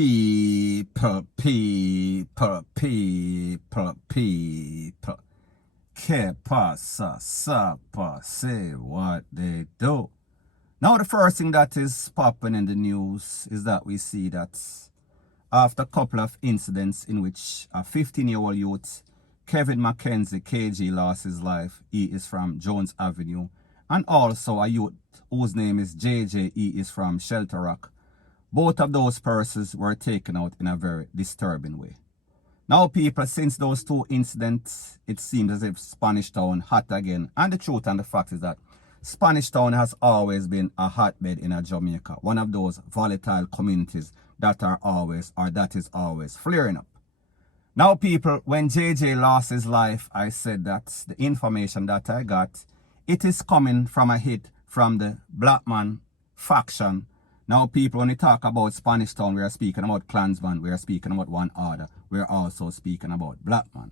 People. Que pasa, sapa, say what they do. Now the first thing that is popping in the news is that we see that after a couple of incidents in which a 15-year-old youth, Kevin Mackenzie, KG, lost his life. He is from Jones Avenue. And also a youth whose name is JJ, he is from Shelter Rock. Both of those persons were taken out in a very disturbing way. Now people, since those two incidents, it seems as if Spanish Town hot again. And the truth and the fact is that Spanish Town has always been a hotbed in Jamaica. One of those volatile communities that is always flaring up. Now people, when JJ lost his life, I said that the information that I got, it is coming from a hit from the Black Man faction. Now people, when we talk about Spanish Town, we are speaking about klansman, we are speaking about one order, we are also speaking about Black Man.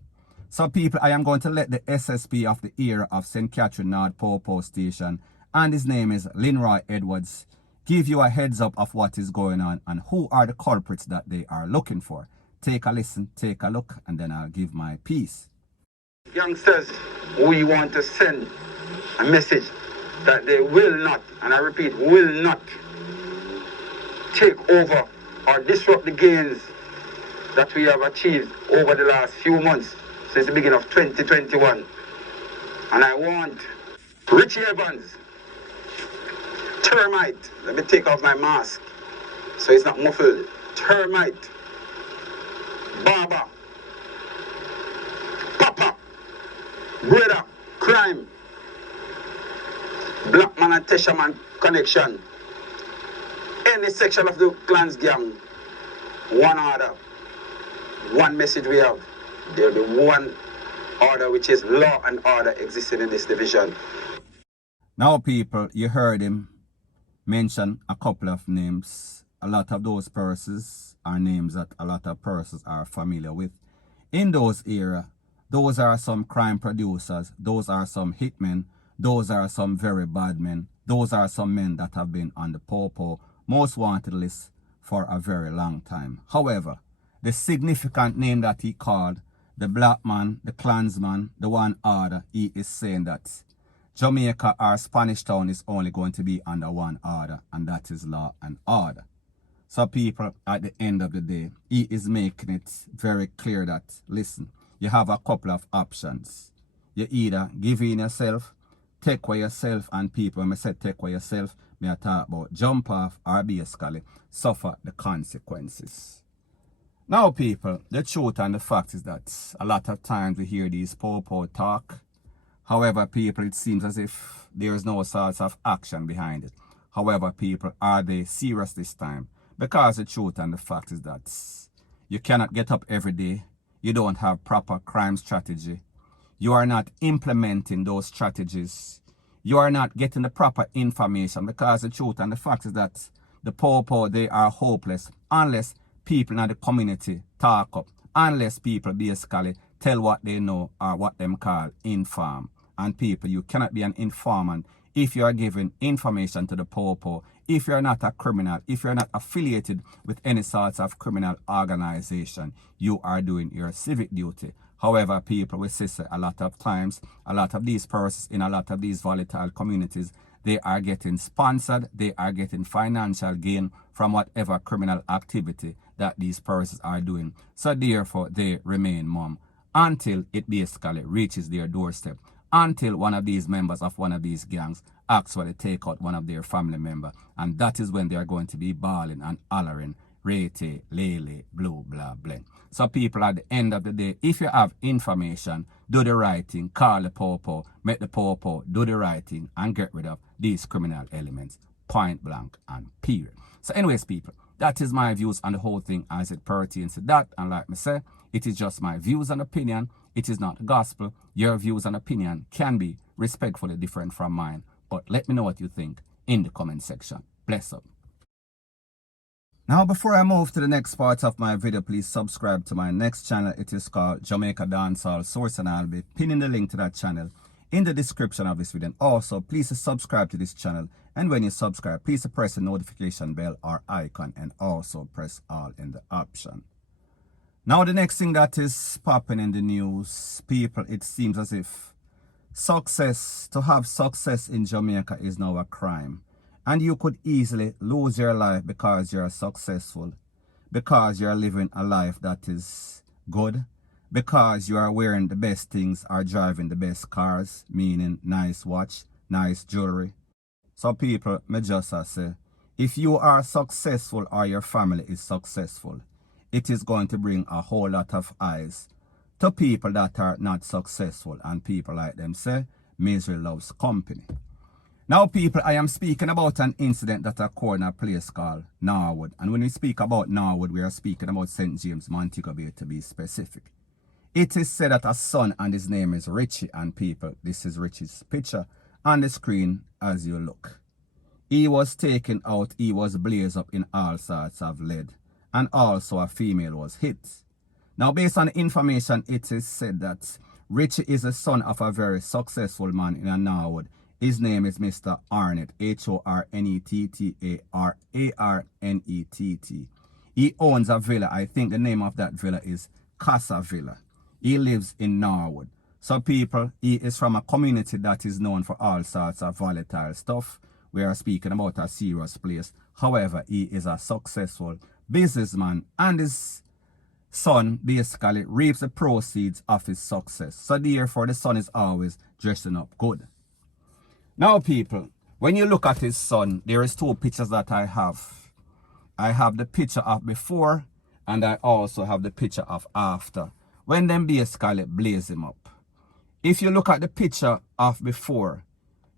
So people, I am going to let the SSP of the era of St. Catherine North Popo Station, and his name is Linroy Edwards, give you a heads up of what is going on and who are the culprits that they are looking for. Take a listen, take a look, and then I'll give my piece. Youngsters, we want to send a message that they will not, and I repeat, will not take over or disrupt the gains that we have achieved over the last few months since the beginning of 2021. And I want Richie Evans, Termite, let me take off my mask so it's not muffled, Termite, Baba, Papa, Brother, Crime, Black Man and Tesha Man connection, any section of the clans gang, one order, one message we have. There'll be one order, which is law and order existing in this division. Now people, you heard him mention a couple of names. A lot of those persons are names that a lot of persons are familiar with. In those era, those are some crime producers, those are some hitmen, those are some very bad men, those are some men that have been on the Popo most wanted list for a very long time. However, the significant name that he called, the Black Man, the klansman, the one order, he is saying that Jamaica or Spanish Town is only going to be under one order, and that is law and order. So people, at the end of the day, he is making it very clear that, listen, you have a couple of options. You either give in yourself, take away yourself, and people, when I say take away yourself, I talk about jump off or basically suffer the consequences. Now people, the truth and the fact is that a lot of times we hear these Popo talk. However people, it seems as if there is no sort of action behind it. However people, are they serious this time? Because the truth and the fact is that you cannot get up every day. You don't have proper crime strategy. You are not implementing those strategies. You are not getting the proper information, because the truth and the fact is that the Popo, they are hopeless unless people in the community talk up, unless people basically tell what they know or what them call inform. And people, you cannot be an informant if you are giving information to the Popo, if you're not a criminal, if you're not affiliated with any sorts of criminal organization. You are doing your civic duty. However, people, we see a lot of times, a lot of these persons in a lot of these volatile communities, they are getting sponsored, they are getting financial gain from whatever criminal activity that these persons are doing. So therefore, they remain mum until it basically reaches their doorstep, until one of these members of one of these gangs actually take out one of their family members. And that is when they are going to be bawling and hollering, Rete, Lele, Blue, blah, blah. So people, at the end of the day, if you have information, do the right thing, call the Popo, make the Popo do the right thing, and get rid of these criminal elements, point blank and period. So anyways, people, that is my views on the whole thing as it pertains to that. And like me say, it is just my views and opinion. It is not gospel. Your views and opinion can be respectfully different from mine. But let me know what you think in the comment section. Bless up. Now, before I move to the next part of my video, please subscribe to my next channel. It is called Jamaica Dancehall Source, and I'll be pinning the link to that channel in the description of this video. And also, please subscribe to this channel. And when you subscribe, please press the notification bell or icon and also press all in the option. Now, the next thing that is popping in the news, people, it seems as if to have success in Jamaica is now a crime. And you could easily lose your life because you're successful, because you're living a life that is good, because you are wearing the best things or driving the best cars, meaning nice watch, nice jewelry. So people, me just say, if you are successful or your family is successful, it is going to bring a whole lot of eyes to people that are not successful, and people like them say, misery loves company. Now people, I am speaking about an incident that occurred in a place called Norwood. And when we speak about Norwood, we are speaking about St. James, Montego Bay to be specific. It is said that a son, and his name is Richie, and people, this is Richie's picture on the screen as you look. He was taken out, he was blazed up in all sorts of lead, and also a female was hit. Now, based on the information, it is said that Richie is the son of a very successful man in Norwood. His name is Mr. Arnett, Hornett. He owns a villa. I think the name of that villa is Casa Villa. He lives in Norwood. So people, he is from a community that is known for all sorts of volatile stuff. We are speaking about a serious place. However, he is a successful businessman, and his son basically reaps the proceeds of his success. So therefore, the son is always dressing up good. Now people, when you look at his son, there is two pictures that I have. I have the picture of before, and I also have the picture of after, when them basically blaze him up. If you look at the picture of before,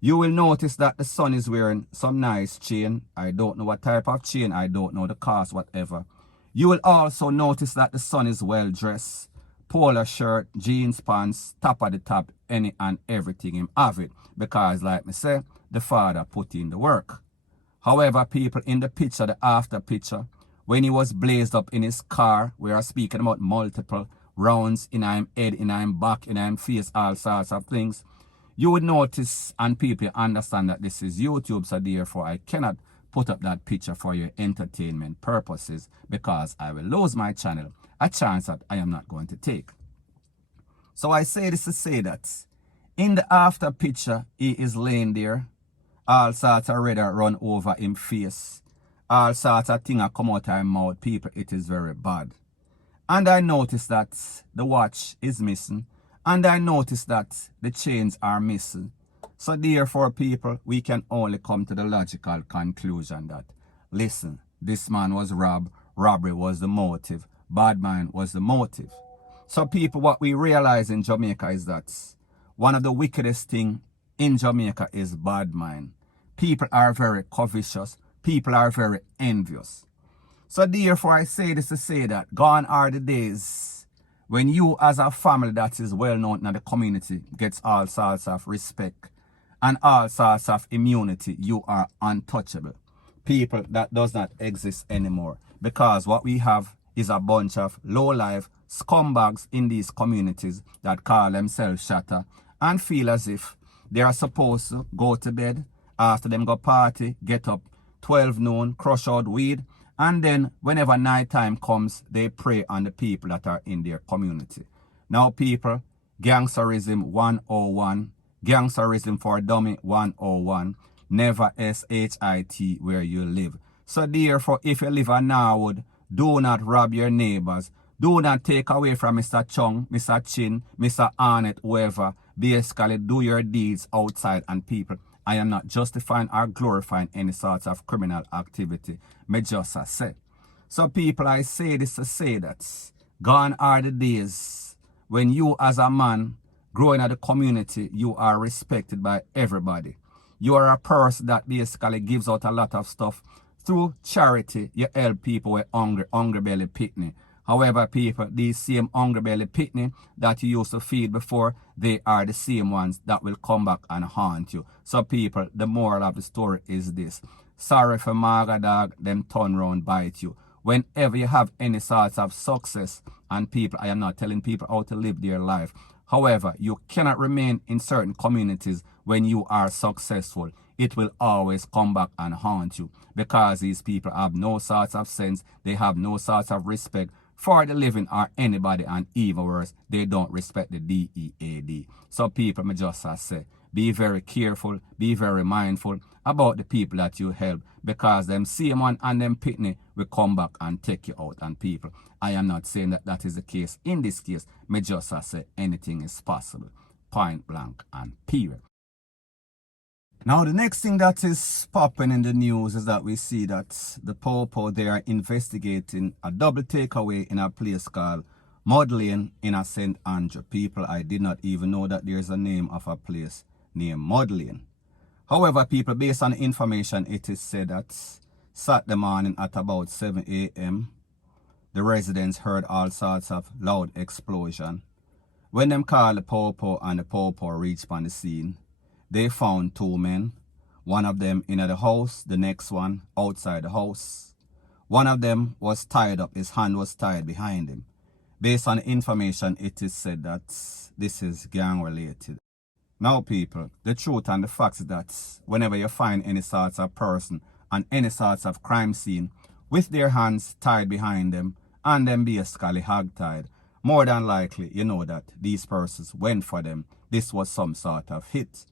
you will notice that the son is wearing some nice chain. I don't know what type of chain, I don't know the cost, whatever. You will also notice that the son is well dressed. Polo shirt, jeans pants, top of the top, any and everything him have it. Because like me say, the father put in the work. However, people, in the picture, the after picture, when he was blazed up in his car, we are speaking about multiple rounds in him head, in him back, in him face, all sorts of things. You would notice, and people understand that this is YouTube, so therefore I cannot put up that picture for your entertainment purposes, because I will lose my channel, a chance that I am not going to take. So I say this to say that in the after picture, he is laying there, all sorts of red run over him face, all sorts of things come out of his mouth. People, it is very bad. And I noticed that the watch is missing, and I noticed that the chains are missing. So therefore, people, we can only come to the logical conclusion that, listen, this man was robbed, robbery was the motive, bad mind was the motive. So people, what we realize in Jamaica is that one of the wickedest things in Jamaica is bad mind. People are very covetous, people are very envious. So therefore, I say this to say that gone are the days when you as a family that is well known in the community gets all sorts of respect and all sorts of immunity. You are untouchable. People, that does not exist anymore, because what we have is a bunch of low-life scumbags in these communities that call themselves shatter and feel as if they are supposed to go to bed, after them go party, get up 12 noon, crush out weed, and then whenever night time comes, they prey on the people that are in their community. Now people, gangsterism 101, gangsterism for dummy 101, never SHIT where you live. So therefore, if you live in Norwood, do not rob your neighbors. Do not take away from Mr. Chung, Mr. Chin, Mr. Arnett, whoever. Basically, do your deeds outside. And people, I am not justifying or glorifying any sorts of criminal activity. Me just say. So people, I say this to say that gone are the days when you as a man growing in the community, you are respected by everybody. You are a person that basically gives out a lot of stuff. Through charity, you help people with hungry belly pitney. However, people, these same hungry belly pitney that you used to feed before, they are the same ones that will come back and haunt you. So people, the moral of the story is this. Sorry for maga dog, them turn round bite you. Whenever you have any sorts of success, and people, I am not telling people how to live their life. However, you cannot remain in certain communities when you are successful. It will always come back and haunt you because these people have no sort of sense. They have no sort of respect for the living or anybody, and even worse, they don't respect the DEAD. So people, me just say, be very careful, be very mindful about the people that you help, because them same one and them pitney will come back and take you out. And people, I am not saying that that is the case. In this case, me just say anything is possible. Point blank and period. Now, the next thing that is popping in the news is that we see that the Popo, they are investigating a double takeaway in a place called Mud Lane in a St. Andrew. People, I did not even know that there's a name of a place named Mud Lane. However, people, based on information, it is said that Saturday morning at about 7 a.m., the residents heard all sorts of loud explosion. When them called the Popo and the Popo reached on the scene, they found two men, one of them in the house, the next one outside the house. One of them was tied up, his hand was tied behind him. Based on information, it is said that this is gang related. Now people, the truth and the fact is that whenever you find any sorts of person and any sorts of crime scene with their hands tied behind them and them basically hog-tied, more than likely you know that these persons went for them. This was some sort of hit.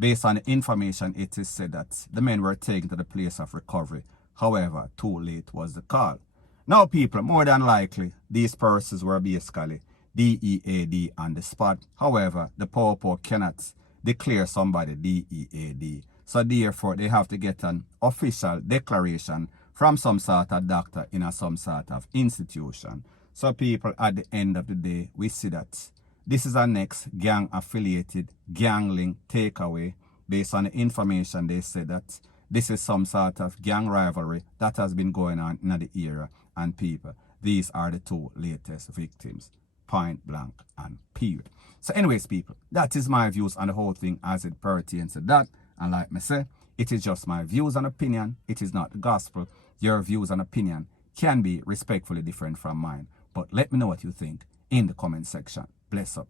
Based on the information, it is said that the men were taken to the place of recovery. However, too late was the call. Now people, more than likely, these persons were basically DEAD on the spot. However, the Popo cannot declare somebody DEAD. So therefore, they have to get an official declaration from some sort of doctor in some sort of institution. So people, at the end of the day, we see that this is our next gang-affiliated, gang-linked takeaway. Based on the information, they said that this is some sort of gang rivalry that has been going on in the area. And people, these are the two latest victims. Point blank and period. So anyways, people, that is my views on the whole thing as it pertains to that. And like me say, it is just my views and opinion. It is not the gospel. Your views and opinion can be respectfully different from mine. But let me know what you think in the comment section. Bless up.